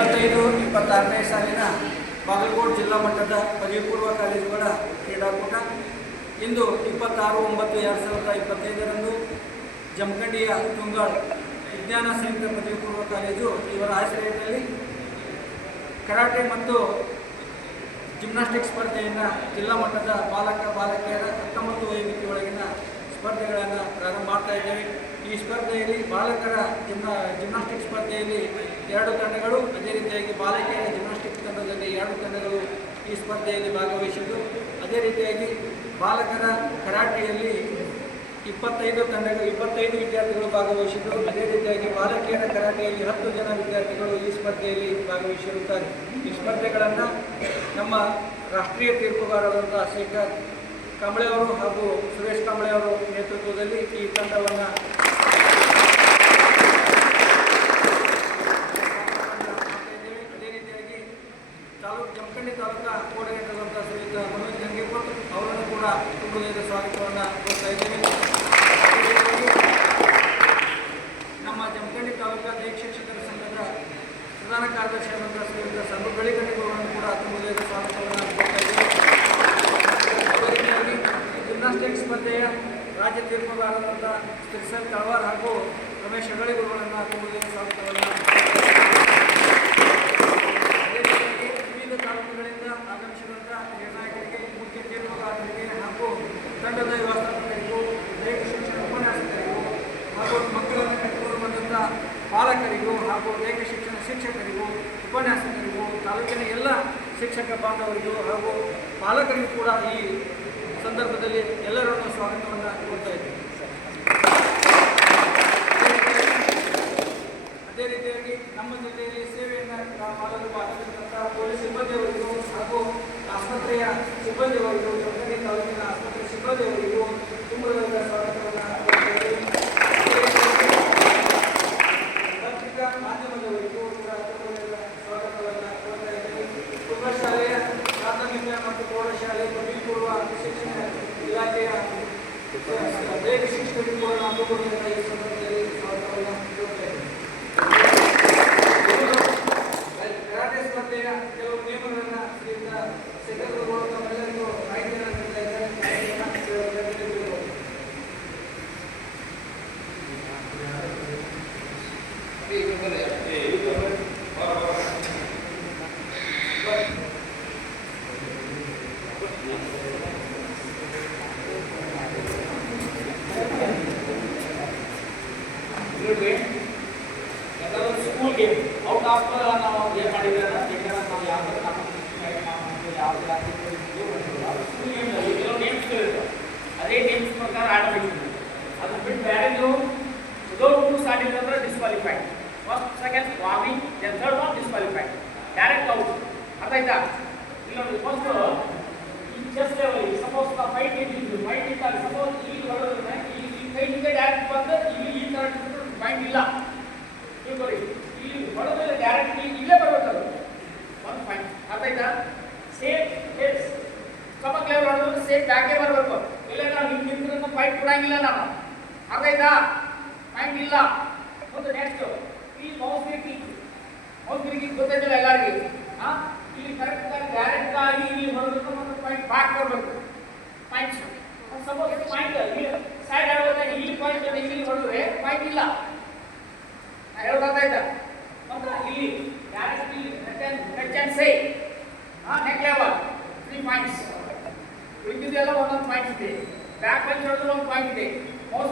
25-26ನೇ ಸಾಲಿನ ಬಾಗಲಕೋಟೆ ಜಿಲ್ಲಾ ಮಟ್ಟದ ಪದವಿ ಪೂರ್ವ ಕಾಲೇಜುಗಳ ಕ್ರೀಡಾಕೂಟ ಇಂದು 26/9/2025ರಂದು ಜಮಖಂಡಿಯ ತುಂಗಾಳ್ ವಿಜ್ಞಾನ ಸಂಯುಕ್ತ ಪದವಿ ಪೂರ್ವ ಕಾಲೇಜು ಇವರ ಆಶ್ರಯದಲ್ಲಿ ಕರಾಟೆ ಮತ್ತು ಜಿಮ್ನಾಸ್ಟಿಕ್ಸ್ ಸ್ಪರ್ಧೆಯನ್ನು ಜಿಲ್ಲಾ ಮಟ್ಟದ ಬಾಲಕಿಯರ 19 ವಯೋಮಿತಿಯೊಳಗಿನ ಸ್ಪರ್ಧೆಗಳನ್ನು ಪ್ರಾರಂಭ ಮಾಡ್ತಾ ಇದ್ದೇವೆ. ಈ ಸ್ಪರ್ಧೆಯಲ್ಲಿ ಬಾಲಕರ ಜಿಮ್ನಾಸ್ಟಿಕ್ಸ್ ಸ್ಪರ್ಧೆಯಲ್ಲಿ 2 ತಂಡಗಳು, ಅದೇ ರೀತಿಯಾಗಿ ಬಾಲಕಿಯರ ಜಿಮ್ನಾಸ್ಟಿಕ್ಸ್ ತಂಡದಲ್ಲಿ 2 ತಂಡಗಳು ಈ ಸ್ಪರ್ಧೆಯಲ್ಲಿ ಭಾಗವಹಿಸಿದ್ದು, ಅದೇ ರೀತಿಯಾಗಿ ಬಾಲಕರ ಕರಾಟೆಯಲ್ಲಿ 25 ವಿದ್ಯಾರ್ಥಿಗಳು ಭಾಗವಹಿಸಿದ್ದು, ಅದೇ ರೀತಿಯಾಗಿ ಬಾಲಕಿಯರ ಕರಾಟೆಯಲ್ಲಿ 10 ಜನ ವಿದ್ಯಾರ್ಥಿಗಳು ಈ ಸ್ಪರ್ಧೆಯಲ್ಲಿ ಭಾಗವಹಿಸಿರುತ್ತಾರೆ. ಈ ಸ್ಪರ್ಧೆಗಳನ್ನು ನಮ್ಮ ರಾಷ್ಟ್ರೀಯ ತೀರ್ಪುಗಾರರಾದ ಶೇಖರ್ ಕಾಂಬಳೆ ಅವರು ಹಾಗೂ ಸುರೇಶ್ ಕಾಂಬಳೆ ಅವರ ನೇತೃತ್ವದಲ್ಲಿ ಈ ತಂಡವನ್ನು ಅದೇ ರೀತಿಯಾಗಿ ಜಮಖಂಡಿ ತಾಲೂಕಾ ಕೋಆರ್ಡಿನೇಟರ್ ಅಂತ ಶ್ರೀಯುತ ಮನೋಜ್ ಗಂಗೇಪುರ್ ಅವರನ್ನು ಕೂಡ ತುಂಬುವುದರ ಸ್ವಾಗತವನ್ನು ಕೊಡ್ತಾ ಇದ್ದೇವೆ. ನಮ್ಮ ಜಮಖಂಡಿ ತಾಲೂಕಾ ದೈಹಿಕ ಶಿಕ್ಷಕರ ಸಂಘದ ಪ್ರಧಾನ ಕಾರ್ಯದರ್ಶಿಯಾದಂಥ ಶ್ರೀಯುತ ಸಂಘ ಬೆಳಿಗಣಿಗಳನ್ನು ಕೂಡ ತುಂಬುವುದರ ಸ್ವಾಗತವನ್ನು ಕೊಡ್ತಾ ಇದ್ದೇವೆ. ಜಿಮ್ನಾಸ್ಟಿಕ್ಸ್ ಸ್ಪರ್ಧೆಯ ರಾಜ್ಯ ತೀರ್ಪುಗಾರರಾದ ಶ್ರೀಸರ್ ತಳವಾರ್ ಹಾಗೂ ರಮೇಶ್ ಹೆಗಳಿಗುರುಗಳನ್ನು ತುಂಬುವುದರ ಸ್ವಾಗತವನ್ನು ವಿವಿಧ ತಾಲೂಕುಗಳಿಂದ ಆಗಮಿಸಿದಂಥ ನಿರ್ಣಾಯಕರಿಗೆ, ಮುಖ್ಯ ತೀರ್ಪುಗಾರರಿಗೆ ಹಾಗೂ ತಂಡದ ವ್ಯವಸ್ಥಾಪಕರಿಗೂ, ದೈಹಿಕ ಶಿಕ್ಷಣ ಉಪನ್ಯಾಸಕರಿಗೂ ಹಾಗೂ ಮಕ್ಕಳನ್ನು ಕಟ್ಟಿಕೊಂಡು ಬಂದಂಥ ಪಾಲಕರಿಗೂ ಹಾಗೂ ದೈಹಿಕ ಶಿಕ್ಷಣ ಶಿಕ್ಷಕರಿಗೂ, ಉಪನ್ಯಾಸಕರಿಗೂ, ತಾಲೂಕಿನ ಎಲ್ಲ ಶಿಕ್ಷಕ ಬಾಂಧವರಿಗೂ ಹಾಗೂ ಪಾಲಕರಿಗೂ ಕೂಡ ಈ ಸಂದರ್ಭದಲ್ಲಿ ಎಲ್ಲರನ್ನೂ ಸ್ವಾಗತವನ್ನು ಕೊಡ್ತಾ ಇದ್ದೇವೆ. ಅದೇ ರೀತಿಯಾಗಿ ನಮ್ಮ ಜೊತೆಯಲ್ಲಿ ಸೇವೆಯನ್ನು ಮಾಡಲು ಆಗಮಿಸಿದಂಥ ಪೊಲೀಸ್ ಸಿಬ್ಬಂದಿಯವರಿಗೂ ಹಾಗೂ ಆಸ್ಪತ್ರೆಯ ಸಿಬ್ಬಂದಿಯವರಿಗೂ, ಜಮಖಂಡಿ ತಾಲೂಕಿನ ಆಸ್ಪತ್ರೆ ಸಿಬ್ಬಂದಿಯವರಿಗೂ ತುಂಬುವುದರ ಸ್ವಾಗತವನ್ನು ಕೊಡ್ತಾ ಇದ್ದೇವೆ. ಪತ್ರಿಕಾ ಮಾಧ್ಯಮದವರಿಗೂ ಕೂಡ ತುಂಬುವುದರ ಸ್ವಾಗತವನ್ನು ಕೊಡ್ತಾ ಇದ್ದೇವೆ. ಪ್ರೌಢಶಾಲೆಯ ಪ್ರಾಥಮಿಕ ಮತ್ತು ಪ್ರೌಢಶಾಲೆ ಪದವಿ ಪೂರ್ವ ಶಿಕ್ಷಣ ಇಲಾಖೆಯ ದೈಹಿಕ ಶಿಕ್ಷಕರಿಗೂ ಕೂಡ ನಾವು ತುಂಬುವುದರ ಈ ಸಂದರ್ಭದಲ್ಲಿ ಸ್ವಾಗತವನ್ನು ಕೊಡ್ತಾ ಇದ್ದೇವೆ. ಕರಾಟೆ ಸ್ಪರ್ಧೆಯ ಕೆಲವು ನಿಯಮಗಳನ್ನು ಶ್ರೀಯುತ ಶೇಖರ್ ಗುರುಗಳು ತಮ್ಮೆಲ್ಲರಿಗೂ ಮಾಹಿತಿಯನ್ನು ನೀಡ್ತಾ ಇದ್ದಾರೆ. ಸ್ಕೂಲ್ ಗೇಮ್ ಔಟ್ ಆಫ್ ನಾವು ಏನು ಮಾಡಿದ್ರೆ ನಾವು ಯಾವ ಥರ ಸ್ಕೂಲ್ ಗೇಮ್ನಲ್ಲಿ ಕೆಲವು ನೇಮ್ಸ್ಗಳಿರ್ತವೆ, ಅದೇ ನೇಮ್ಸ್ ಪ್ರಕಾರ ಆಡಬೇಕು. ಅದು ಬಿಟ್ಟು ಬೇರೆ ನೀವು ವಿದೌಟ್ ಟೂಸ್ ಆಡಿದ್ರೆ ಅಂದ್ರೆ disqualified. First second warning, then third one disqualified, direct out. ಅರ್ಥ ಆಯ್ತಾ? ಇಲ್ಲೊಂದು ಫಸ್ಟ್ ಈ ಚೆಸ್ ಲೆವೆಲ್ ಸಪೋಸ್ ಫೈಟ್ ಇದ್ದಾಗ ಸಪೋಸ್ ಇಲ್ಲಿ ಹೊರಡಿದ್ರೆ ಈ ಕೈಗೆ ಡೈರೆಕ್ಟ್ ಬಂದು ಇಲ್ಲಿ ಈ ಥರ ಪಾಯಿಂಟ್ ಇಲ್ಲ ತಿಳ್ಕೊರಿ. ಇಲ್ಲಿ ಹೊಡೆದ್ರೆ ಡೈರೆಕ್ಟ್ ಇಲ್ಲೇ ಬರ್ಬೇಕದು ಒಂದು ಪಾಯಿಂಟ್. ಅರ್ಥ ಆಯ್ತಾ? ಸೇಫ್ ಹೆಡ್ಸ್ ಕಬಕ್ ಲೆವೆಲ್ ಹೊಡೆದ್ರೆ ಸೇಫ್ ಬ್ಯಾಕೆ ಬರಬೇಕು. ಇಲ್ಲ ನಾವು ಹಿಂಗೆ ನಿಂತ್ರೆ ಪಾಯಿಂಟ್ ಕೊಡಂಗಿಲ್ಲ ನಾನು. ಅರ್ಥ ಆಯ್ತಾ? ಪಾಯಿಂಟ್ ಇಲ್ಲ. ಒಂದು ನೆಕ್ಸ್ಟ್ ಈ ಮೌಸ್ ಗಿರಿಕಿ ಗೊತ್ತೈತಿಲ್ಲ ಎಲ್ಲರಿಗೂ. ಇಲ್ಲಿ ಕರೆಕ್ಟ್ ಆಗಿ ಡೈರೆಕ್ಟ್ ಆಗಿ ಇಲ್ಲಿ ಹೊಡೆದ್ರೆ ಒಂದು ಪಾಯಿಂಟ್ ಬ್ಯಾಕ್ ಬರಬೇಕು. ಪಾಯಿಂಟ್ಸ್ ಸಪೋಸ್ ಪಾಯಿಂಟ್ ಸೈಡ್ ಆಡೋದ್ರೆ ಇಲ್ಲಿ ಪಾಯಿಂಟ್ ಇಲ್ಲಿ ಹೊಡೆದ್ರೆ ಪಾಯಿಂಟ್ ಇಲ್ಲ. ಹೇಳ್ಬೇಕಾಯ್ತಾ? ಮತ್ತೆ ಇಲ್ಲಿ ಡೈರೆಕ್ಟ್ ಇಲ್ಲಿ touch and say neck level 3 points. ಉಳಿದಿದೆಲ್ಲ ಒಂದೊಂದು ಪಾಯಿಂಟ್ ಇದೆ. ಬ್ಯಾಕ್ ಪಂಚ್ ಹೊಡೆದ್ರೆ ಒಂದು ಪಾಯಿಂಟ್ ಇದೆ. ಮೌಸ್